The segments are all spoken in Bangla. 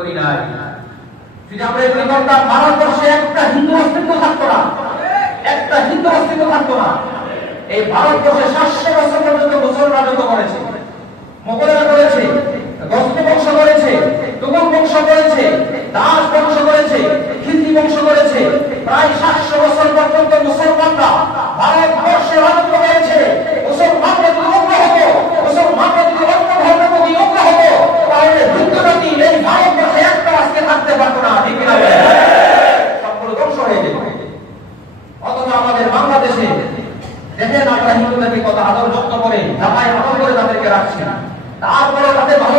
করি নাই। যদি আমরা এগুলি করতাম ভারতবর্ষে একটা হিন্দু অস্তিত্ব থাকতো না, একটা হিন্দু অস্তিত্ব থাকতো না, এই ভারতবর্ষে সাতশো বছর পর্যন্ত মুসলমান রাজত্ব করেছে, মোগলেরা করেছে গস্ত বংশ করেছে তুমুল বংশ করেছে দাস দেখেন আমরা হিন্দুদেরকে কত আদর যত্ন করে ঢাকায় আদর করে তাদেরকে রাখছি। তারপরে তাদের ভালো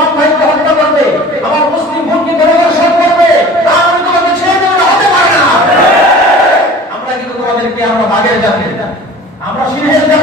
আমরা বাগের জাতি আমরা সিংহের জাতি